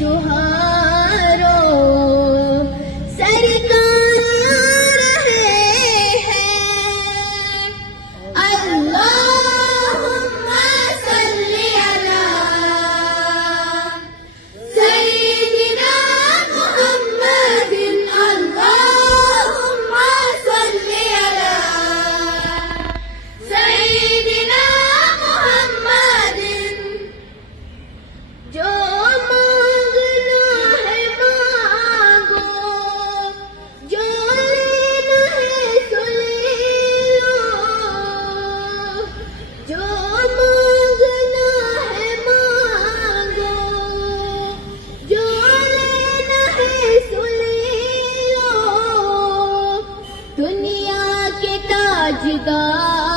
तुहारो सरकार है अल्लाहुम्मा सल्ली अला सय्यिदिना मुहम्मदिन अल्लाहुम्मा सल्ली अला सय्यिदिना मुहम्मदिन जो मांगना है मांगो जो लेना है सो ले लो जो मांगना है मांगो जो लेना है सो ले लो दुनिया के ताजदार